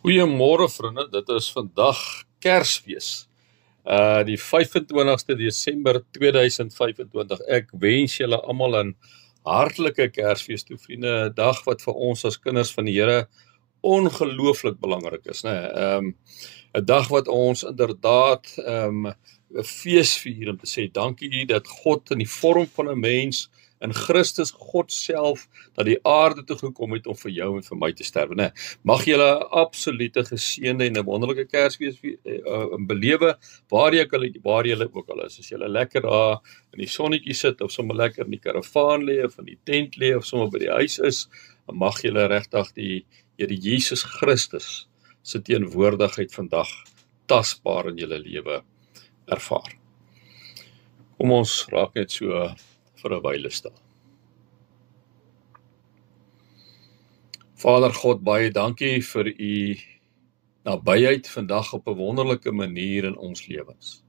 Goeiemôre vriende, dit is vandag Kersfees. Die 25ste Desember 2025. Ek wens julle almal 'n hartlike Kersfees toe, vriende. 'n Dag wat vir ons as kinders van die Here ongelooflik belangrik is, né? 'n dag wat ons inderdaad 'n fees vier om te sê dankie dat God in die vorm van 'n mens in Christus, God self, dat die aarde toe gekom het om vir jou en vir my te sterwe, né? Mag julle 'n absolute geseënde en 'n wonderlike Kersfees belewe waar julle ook al is. As julle lekker daar in die sonnetjie sit of sommer lekker in die karavaan lê of in die tent lê of sommer by die huis is, dan mag julle regtig die Here Jesus Christus se teenwoordigheid vandag tasbaar in julle lewe ervaar. Kom ons raak net so vir 'n wyle stil. Vader God, baie dankie vir u nabyheid vandag op 'n wonderlike manier in ons lewens.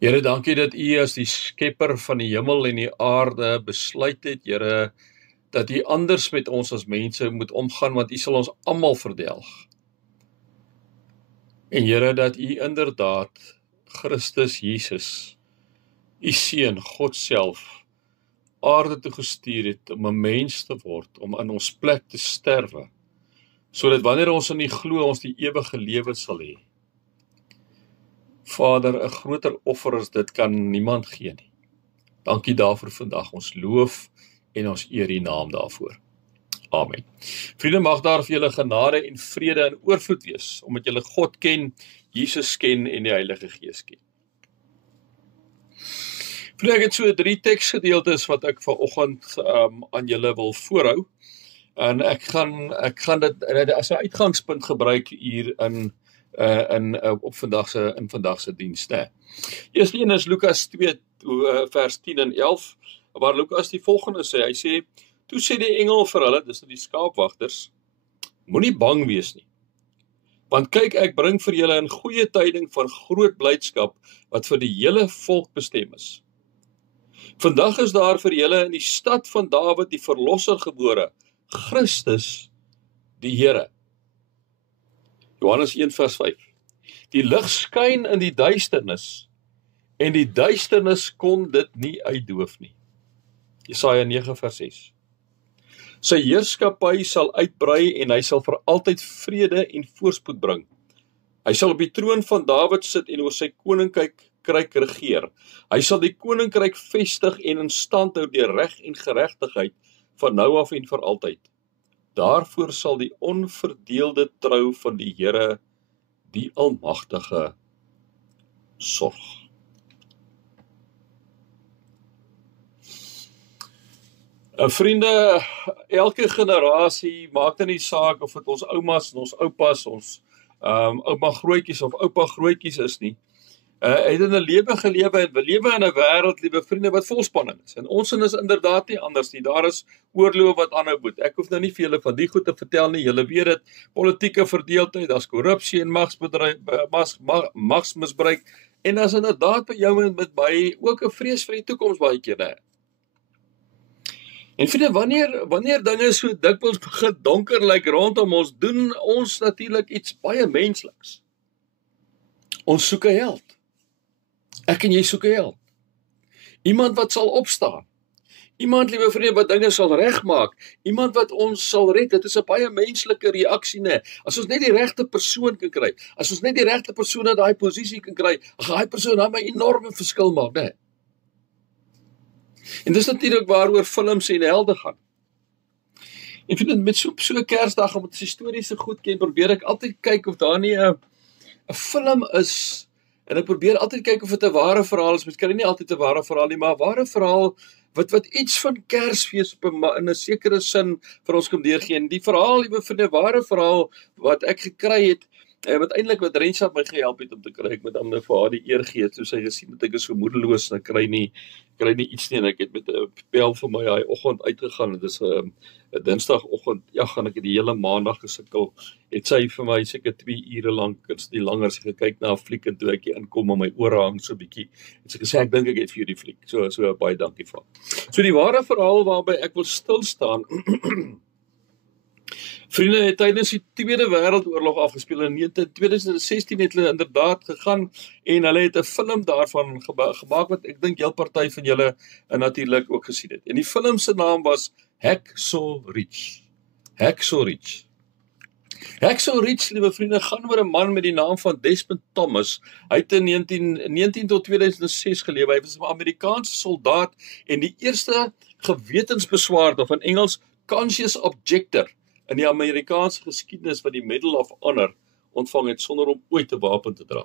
Here, dankie dat u as die skepper van die hemel en die aarde besluit het, Here, dat u anders met ons as mense moet omgaan, want u sal ons almal verdelg. En Here, dat u inderdaad Christus Jesus, u seun, God self, aarde toe gestuur het om 'n mens te word, om in ons plek te sterwe, sodat wanneer ons in u glo, ons die ewige lewe sal hê. Vader, 'n groter offer as dit kan niemand gee nie. Dankie daarvoor vandag, ons loof en ons eer u naam daarvoor. Amen. Vriende, mag daar vir julle genade en vrede en oorvloed wees, omdat julle God ken, Jesus ken en die Heilige Gees ken. Vriende, ek het so 3 teksgedeeltes wat ek vanoggend aan julle wil voorhou. En ek gaan dit as 'n uitgangspunt gebruik hier in vandag se diens, né? Eerste een is Lukas 2 vers 10 en 11, waar Lukas die volgende sê. Hy sê: "Toe sê die engel vir hulle, dis die skaapwagters, moenie bang wees nie. Want kyk, ek bring vir julle 'n goeie tyding van groot blydskap wat vir die hele volk bestem is. Vandag is daar vir julle in die stad van Dawid die verlosser gebore, Christus die Here." Johannes 1 vers 5. Die lig skyn in die duisternis en die duisternis kon dit nie uitdoof nie. Jesaja 9 vers 6. Sy heerskappy sal uitbrei en hy sal vir altyd vrede en voorspoed bring. Hy sal op die troon van Dawid sit en oor sy koninkryk regeer. Hy sal die koninkryk vestig en in stand hou deur reg en geregtigheid van nou af en vir altyd. Daarvoor sal die onverdeelde trou van die Here, die Almagtige, sorg. Vriende, elke generasie, maak dit nie saak of dit ons oumas en ons oupas, ons ouma grootjies of oupa grootjies is nie. Het in 'n lewe gelewe en we lewe in 'n wêreld, liewe vriende, wat vol spanning is. En ons is inderdaad nie anders nie. Daar is oorloë wat aanhou boet. Ek hoef nou nie vir julle van die goed te vertel nie. Julle weet dit. Politieke verdeeldheid, daar's korrupsie en magsmisbruik. En daar's inderdaad by jou en met my ook 'n vrees vir die toekoms baie keer, né? En vriende, wanneer dinge so dikwels begin donker lyk rondom ons, doen ons natuurlik iets baie mensliks. Ons soek 'n held. Ek en jy soek 'n held. Iemand wat sal opstaan. Iemand, liewe vriende, wat dinge sal regmaak. Iemand wat ons sal red. Dit is 'n baie menslike reaksie, né? As ons net die regte persoon kan kry, as ons net die regte persoon in daai posisie kan kry, gaan daai persoon dan 'n enorme verskil maak, né? En dis natuurlik waaroor films en helde gaan. En vind dit met so 'n Kersdag, omdat ons historiese goed ken, probeer ek altyd kyk of daar nie 'n film is. En ek probeer altyd kyk of dit 'n ware verhaal is. Miskien nie altyd 'n ware verhaal nie, maar 'n ware verhaal wat iets van Kersfees in 'n sekere sin vir ons kom deurgee. En die verhaal, liewe vriende, ware verhaal wat ek gekry het, wat eintlik wat Rensha my gehelp het om te kry. Ek moet hom nou vir haar die eer gee, soos hy gesien het ek is so moedeloos en ek kry nie iets nie, en ek het met 'n pel vir my daai oggend uitgegaan. Dit is 'n Dinsdagoggend, ja, gaan ek die hele maandag gesukkel. Het sy vir my seker 2 ure lank, is die langer, sy gekyk na 'n fliek, en toe ek hier inkom en my ore hang so bietjie, het sy gesê, ek dink ek het vir jou die fliek. So baie dankie vir. So die ware verhaal waarby ek wil stil staan Vriende, het tydens die Tweede Wêreldoorlog afgespeel in 2016 het hulle inderdaad gegaan en hulle het 'n film daarvan gemaak wat ek dink heel party van julle natuurlik ook gesien het. En die film se naam was Hacksaw Ridge. Hacksaw Ridge. Hacksaw Ridge, liewe vriende, gaan oor 'n man met die naam van Desmond Thomas. Hy het in 19 tot 2006 gelewe. Hy was 'n Amerikaanse soldaat en die eerste gewetensbeswaarde, of in Engels conscious objector, in die Amerikaanse geskiedenis wat die Medal of Honor ontvang het sonder om ooit 'n wapen te dra.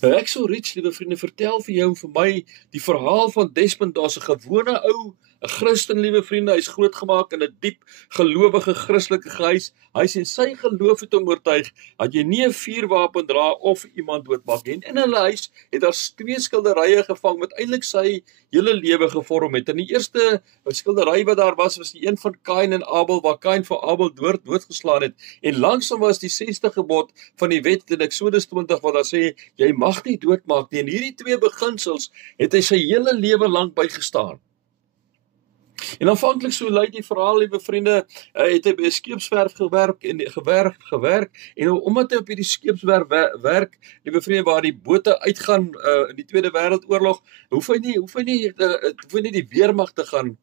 Nou Hacksaw Ridge, liewe vriende, vertel vir jou en vir my die verhaal van Desmond. Daar's 'n gewone ou, 'n Christen, liewe vriende. Hy's grootgemaak in 'n diep gelowige Christelike huis. Hy sê sy geloof het hom oortuig dat jy nie 'n vuurwapen dra of iemand doodmaak nie. En in hulle huis het daar 2 skilderye gevang wat eintlik sy hele lewe gevorm het. En die eerste skildery wat daar was die een van Kain en Abel, waar Kain vir Abel doodgeslaan het. En langsom was die 60 gebod van die wet in Eksodus 20 wat daar sê jy mag nie doodmaak nie. En hierdie 2 beginsels het hy sy hele lewe lank bygestaan. En aanvanklik so lyk die verhaal, liewe vriende, het hy by 'n skeepswerf gewerk en omdat hy op hierdie skeepswerf werk, liewe vriende, waar die bote uitgaan in die Tweede Wêreldoorlog, hoef hy nie die weermag te gaan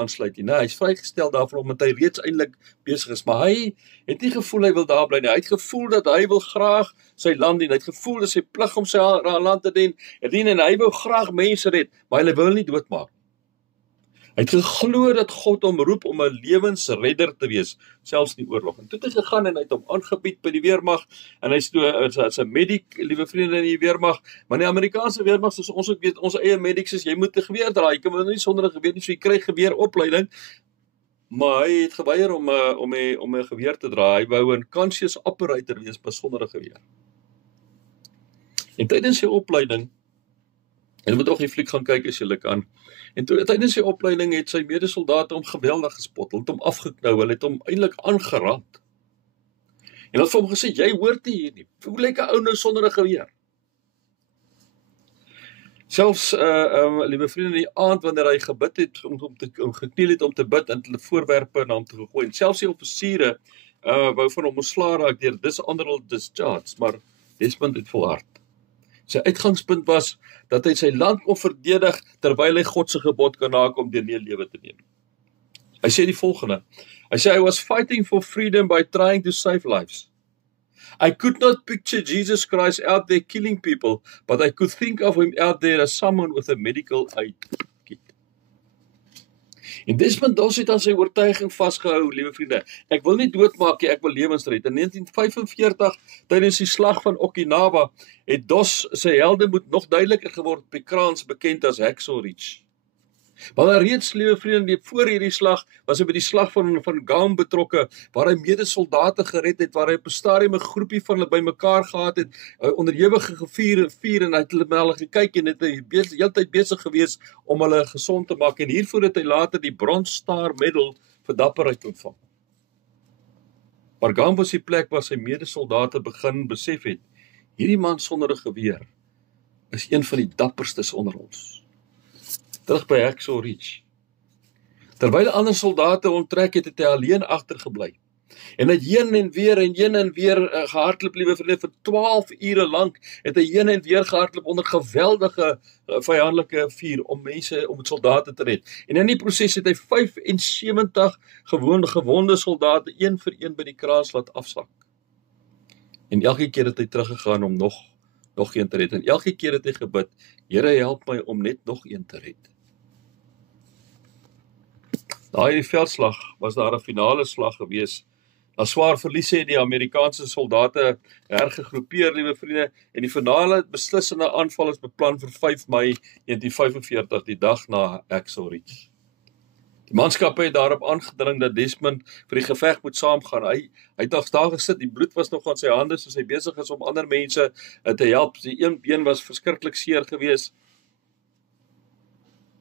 aansluit nie. Nee, hy's vrygestel daarvan omdat hy reeds eintlik besig is, maar hy het nie gevoel hy wil daar bly nie. Hy het gevoel dat hy wil graag sy land dien. Hy het gevoel dat sy plig om sy land te dien en hy wou graag mense red, maar hy wil nie doodmaak. Hy het geglo dat God hom roep om 'n lewensredder te wees, selfs in die oorlog. En toe het hy gegaan en hy het hom aangebied by die weermag, en hy's as 'n medic, liewe vriende, in die weermag, maar die Amerikaanse weermag, soos ons ook weet, ons eie medics is, jy moet 'n geweer dra, jy kan nie sonder 'n geweer nie, so jy kry geweeropleiding, maar hy het geweier om 'n geweer te dra. Hy wou 'n conscious operator wees, maar sonder 'n geweer. En tydens sy opleiding, en jy moet ook die fliek gaan kyk as jy kan. En toe tydens sy opleiding het sy medesoldate hom geweldig gespot, hulle het hom afgeknou, hulle het hom eintlik aangerand. En hulle het vir hom gesê, jy hoort nie hier nie. Hoe lyk 'n ou nou sonder 'n geweer? Selfs liewe vriende, in die aand wanneer hy gebid het, om gekniel het om te bid, en hulle voorwerpe na hom toe gegooi. En selfs die offisiere wou van hom ontslae raak deur dishonorable discharge, maar Desmond het volhard. Sy uitgangspunt was dat hy sy land kon verdedig terwyl hy God se gebod kan nakom deur nie 'n lewe te neem. Hy sê die volgende. Hy sê, I was fighting for freedom by trying to save lives. I could not picture Jesus Christ out there killing people, but I could think of him out there as someone with a medical aid kit. En Desmond Doss het aan sy oortuiging vasgehou, liewe vriende. Ek wil nie doodmaak nie, ek wil lewens red. In 1945, tydens die slag van Okinawa, het Doss sy heldemoed nog duideliker geword op die kraans bekend as Hacksaw Ridge. Maar reeds, liewe vriende, voor hierdie slag was hy by die slag van Guam betrokke, waar hy medesoldate gered het, waar hy op 'n stadium 'n groepie van hulle bymekaar gehad het, onderhewige vuur, en hy het hulle na hulle gekyk en het hy heeltyd besig gewees om hulle gesond te maak, en hiervoor het hy later die Bronze Star Medal vir dapperheid ontvang. Maar Guam was die plek waar sy medesoldate begin besef het, hierdie man sonder 'n geweer is een van die dapperstes onder ons. Terug by Hacksaw Ridge. Terwyl ander soldate onttrek het, het hy alleen agtergebly. En hy het heen en weer gehardloop, liewe vriende, vir 12 ure lank het hy heen en weer gehardloop onder geweldige vyandelike vuur om soldate te red. En in die proses het hy 75 gewonde soldate een vir een by die kraans laat afsak. En elke keer het hy teruggegaan om nog een te red. En elke keer het hy gebid, Here, help my om net nog een te red. Na hierdie veldslag was daar 'n finale slag gewees. Na swaar verliese het die Amerikaanse soldate hergegroepeer, liewe vriende, en die finale beslissende aanval is beplan vir 5 Mei 1945, die dag na Hacksaw Ridge. Die manskappe het daarop aangedring dat Desmond vir die geveg moet saamgaan. Hy het daar gesit, die bloed was nog aan sy hande, soos hy besig is om ander mense te help. Die een been was verskriklik seer gewees.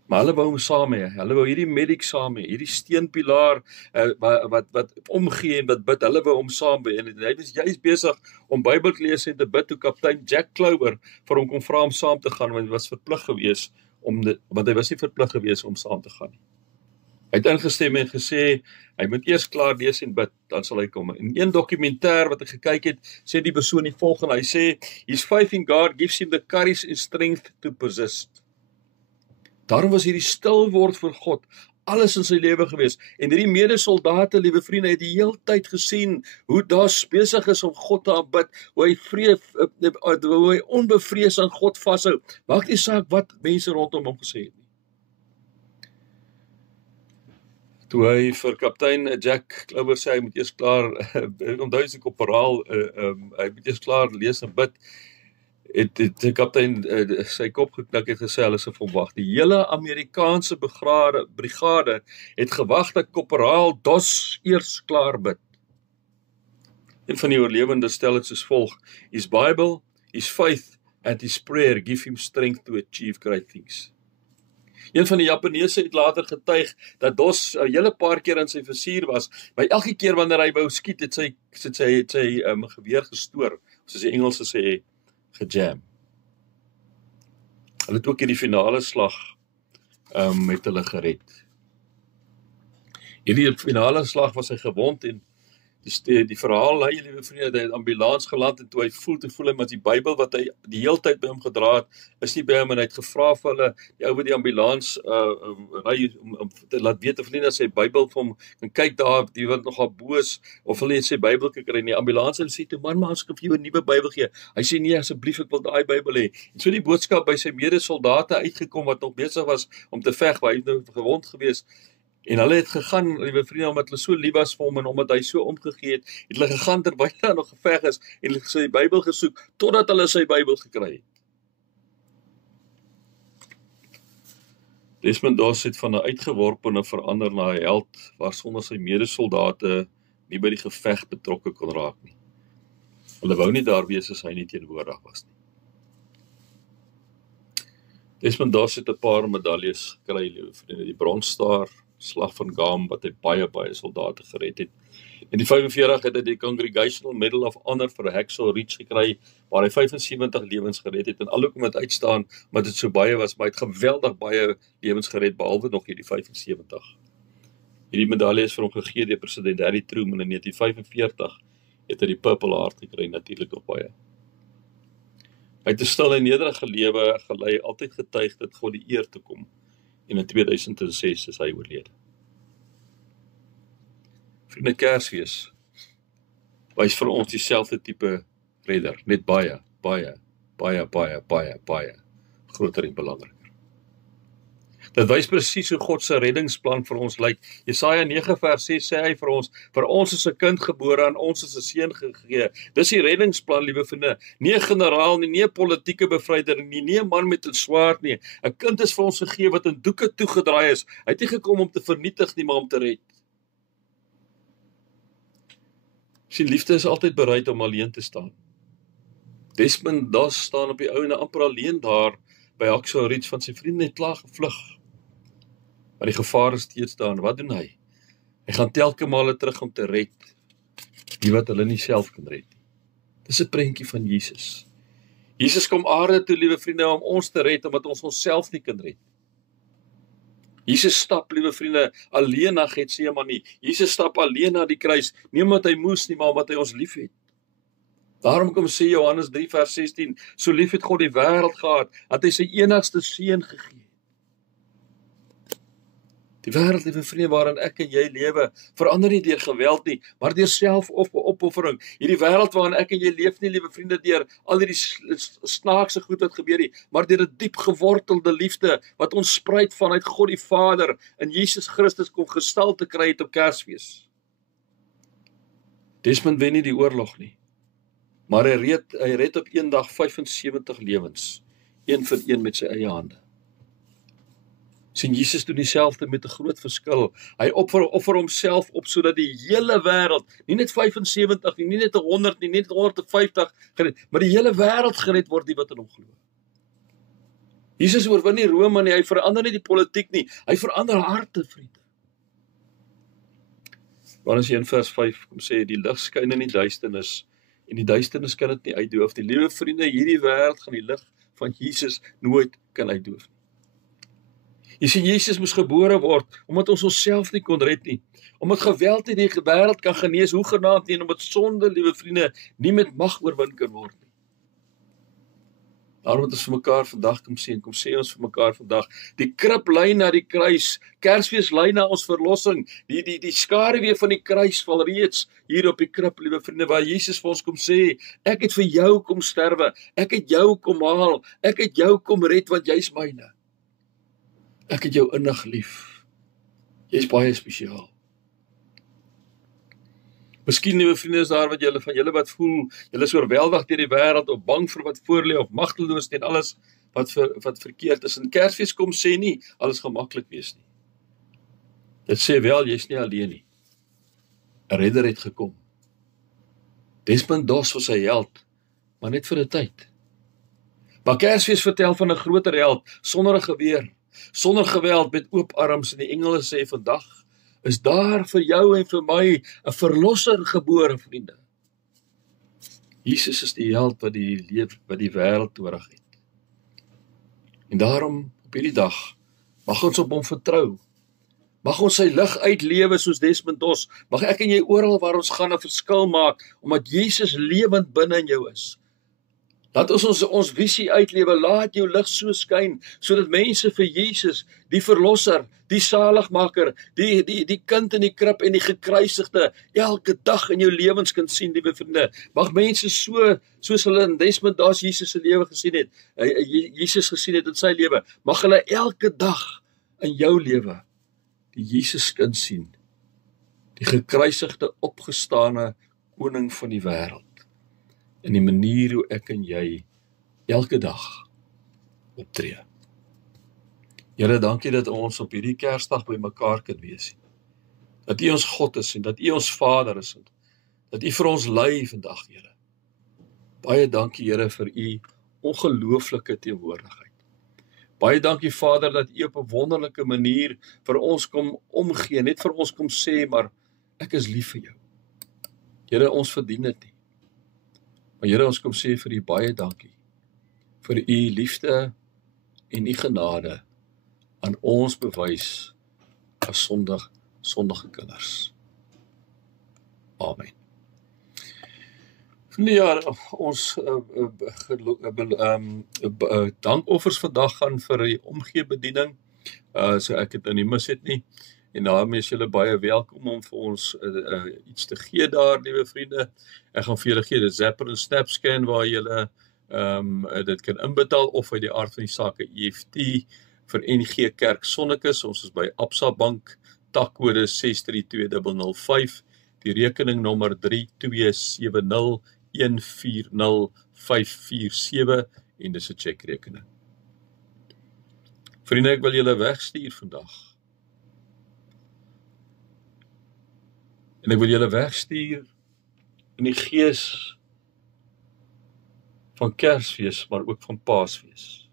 Maar hulle wou hom saam hê, hulle wou hierdie medic saam hê, hierdie steenpilaar wat omgee en wat bid, hulle wou hom saam hê. En hy was juist besig om Bybel te lees en te bid toe kaptein Jack Clover vir hom kon vra om saam te gaan, want hy was verplig gewees want hy was nie verplig gewees om saam te gaan nie. Hy het ingestem en gesê, hy moet eers klaar lees en bid, dan sal hy kom. In een dokumentêr wat ek gekyk het, sê die persoon die volgende, hy sê, his faith in God gives him the courage and strength to persist. Daarom was hierdie stil word vir God alles in sy lewe gewees. En hierdie medesoldate, liewe vriende, het die hele tyd gesien hoe daar besig is om God te aanbid, hoe hy onbevrees aan God vashou. Maak nie saak wat mense rondom hom gesê het nie. Toe hy vir kaptein Jack Clover sê, hy moet eers klaar, onthou is die korporaal, hy moet eers klaar lees en bid, het die kaptein sy kop geknik het gesê, hulle se verwag. Die hele Amerikaanse brigade het gewag dat korporaal Dos eers klaar bid. Een van die oorlewendes stel dit soos volg: His Bible, his faith and his prayer give him strength to achieve great things. Een van die Japaneese het later getuig dat Dos 'n hele paar keer in sy vizier was, maar elke keer wanneer hy wou skiet, het sy geweer gestoor, soos die Engelse sê, gejam. Hulle het ook hierdie finale slag met hulle gered. Hierdie finale slag was hy gewond en die verhaal lei, liewe vriende, hy het ambulans geland en toe hy voel hy met die Bybel wat hy die hele tyd by hom gedra het, is nie by hom en hy het gevra vir hulle, die ou wat die ambulans ry om te laat weet of nie dat sy Bybel vir hom kan kyk daar, die wat nogal boos of hulle het sy Bybel gekry en die ambulans en sê toe, man, as ek vir jou 'n nuwe Bybel gee. Hy sê nee, asseblief, ek wil daai Bybel hê. En so die boodskap by sy medesoldate uitgekom wat nog besig was om te veg, waar hy nou gewond gewees. En hulle het gegaan, liewe vriende, omdat hulle so lief was vir hom en omdat hy so omgegee het hulle gegaan terwyl hy nog geveg is en hulle sy Bybel gesoek totdat hulle sy Bybel gekry het. Desmond Doss het van 'n uitgeworpene verander na 'n held waarsonder sy medesoldate nie by die geveg betrokke kon raak nie. Hulle wou nie daar wees as hy nie teenwoordig was nie. Desmond Doss het 'n paar medaljes gekry, liewe vriende, die Bronstaar, Slag van Gam, wat hy baie soldate gered het. In die 45 het hy die Congregational Medal of Honor vir Hacksaw Ridge gekry, waar hy 75 lewens gered het, en alhoewel dit uitstaan, omdat dit so baie was, maar hy het geweldig baie lewens gered, behalwe nog hierdie 75. Hierdie medalje is vir hom gegee deur president Harry Truman in 1945, het hy die Purple Heart gekry, natuurlik nog baie. Hy het 'n stil en nederige lewe gelei, altyd getuig dat God die eer toe kom, en in 2006 is hy oorlede. Vriende, Kersfees wys vir ons dieselfde tipe redder, net baie groter en belangriker. Dit wys presies hoe God se reddingsplan vir ons lyk. Jesaja 9 vers 6 sê hy vir ons is 'n kind gebore, aan ons is 'n seun gegee. Dis die reddingsplan, liewe vriende. Nie 'n generaal nie, nie 'n politieke bevryder nie, nie 'n man met 'n swaard nie. 'n Kind is vir ons gegee wat in doeke toegedraai is. Hy het nie gekom om te vernietig nie, maar om te red. Sy liefde is altyd bereid om alleen te staan. Desmond Doss staan op die ou en amper alleen daar by Hacksaw Ridge, van sy vriende het klaar gevlug. Maar die gevaar is steeds daar. En wat doen hy? Hy gaan telke male terug om te red die wat hulle nie self kan red nie. Dis 'n prentjie van Jesus. Jesus kom aarde toe, liewe vriende, om ons te red, omdat ons onsself nie kan red. Jesus stap, liewe vriende, alleen na Getsemane. Jesus stap alleen na die kruis, nie omdat hy moes nie, maar omdat hy ons lief het. Daarom kom sê Johannes 3 vers 16, so lief het God die wêreld gehad, dat hy sy enigste seun gegee het. Die wêreld, liewe vriende, waarin ek en jy lewe, verander nie deur geweld nie, maar deur selfopoffering. Hierdie wêreld waarin ek en jy leef nie, liewe vriende, deur al hierdie snaakse goed wat gebeur nie, maar deur 'n diep gewortelde liefde wat ons spruit vanuit God die Vader in Jesus Christus kom gestalte kry het op Kersfees. Desmond wen nie die oorlog nie, maar hy red op een dag 75 lewens, een vir een met sy eie hande. Sien, Jesus doen dieselfde met 'n groot verskil. Hy offer homself op sodat die hele wêreld, nie net 75 nie, nie net 100 nie, nie net 150 gered, maar die hele wêreld gered word die wat in hom glo. Jesus oorwin nie Rome nie, hy verander nie die politiek nie, hy verander harte, vriende. Johannes 1 vers 5 kom sê, die lig skyn in die duisternis, en die duisternis kan dit nie uitdoof nie. Liewe vriende, hierdie wêreld gaan die lig van Jesus nooit kan uitdoof nie. Jy sien, Jesus moes gebore word, omdat ons onsself nie kon red nie. Omdat geweld in die wêreld kan genees, hoegenaamd nie, en omdat sonde, liewe vriende, nie met mag oorwin kan word nie. Daarom moet ons vir mekaar vandag kom sê ons vir mekaar vandag, die krib lei na die kruis, Kersfees lei na ons verlossing, die skaduwee van die kruis val reeds hier op die krib, liewe vriende, waar Jesus vir ons kom sê, ek het vir jou kom sterwe, ek het jou kom haal, ek het jou kom red, want jy's myne. Ek het jou innig lief. Jy's baie spesiaal. Miskien, liewe vriende, is daar wat julle wat voel, julle is oorweldig deur die wêreld, of bang vir wat voor lê, of magteloos teen alles wat verkeerd is. En Kersfees kom sê nie, alles gaan maklik wees nie. Dit sê wel, jy's nie alleen nie. 'n Redder het gekom. Desmond Doss was 'n held, maar net vir 'n tyd. Maar Kersfees vertel van 'n groter held, sonder 'n geweer, sonder geweld, met oop arms, en die engele sê vandag, is daar vir jou en vir my 'n verlosser gebore, vriende. Jesus is die held wat die wêreld nodig het. En daarom, op hierdie dag, mag ons op hom vertrou. Mag ons sy lig uitlewe soos Desmond Doss. Mag ek en jy oral waar ons gaan 'n verskil maak, omdat Jesus lewend binne in jou is. Laat ons visie uitlewe, laat jou lig so skyn, sodat mense vir Jesus, die verlosser, die saligmaker, die kind in die krib en die gekruisigde, elke dag in jou lewens kan sien, liewe vriende. Mag mense soos hulle in Desmond Doss Jesus se lewe gesien het, Jesus gesien het in sy lewe, mag hulle elke dag in jou lewe die Jesus kind sien, die gekruisigde, opgestane koning van die wêreld. In die manier hoe ek en jy elke dag optree. Here, dankie dat ons op hierdie Kersdag by mekaar kan wees. Dat U ons God is en dat U ons Vader is. Dat U vir ons lei vandag, Here. Baie dankie, Here, vir U ongelooflike teenwoordigheid. Baie dankie, Vader, dat U op 'n wonderlike manier vir ons kom omgee, net vir ons kom sê, maar ek is lief vir jou. Here, ons verdien dit nie. Maar Here, ons kom sê vir U baie dankie vir U liefde en U genade aan ons bewys as sondige kinders. Amen. Ja, ons dankoffers vandag gaan vir die omgeebediening, so ek het nou nie mis het nie, en daarmee is julle baie welkom om vir ons iets te gee daar, liewe vriende. Ek gaan vir julle gee, dit Zapper en SnapScan, waar julle dit kan inbetaal, of uit die aard van die sake EFT, vir NG Kerk Sonnekus. Ons is by Absa Bank, takkode 632005, die rekeningnommer 3270140547, en dis 'n chequerekening. Vriende, ek wil julle wegstuur vandag. En ek wil julle wegstuur in die gees van Kersfees, maar ook van Paasfees.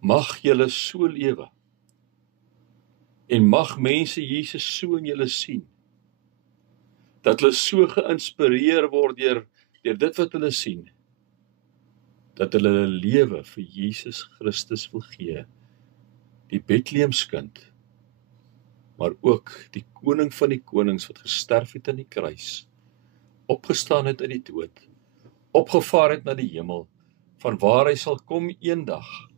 Mag julle so lewe, en mag mense Jesus so in julle sien, dat hulle so geïnspireer word deur dit wat hulle sien, dat hulle hulle lewe vir Jesus Christus wil gee, die Bethlehemskind, maar ook die koning van die konings wat gesterf het aan die kruis, opgestaan het uit die dood, opgevaar het na die hemel, van waar hy sal kom eendag,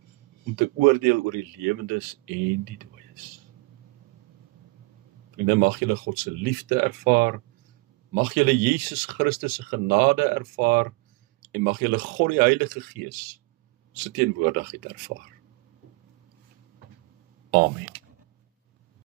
om te oordeel oor die lewendes en die dooies. Vriende, mag julle God se liefde ervaar, mag julle Jesus Christus se genade ervaar, en mag julle God die Heilige Gees se teenwoordigheid ervaar. Amen.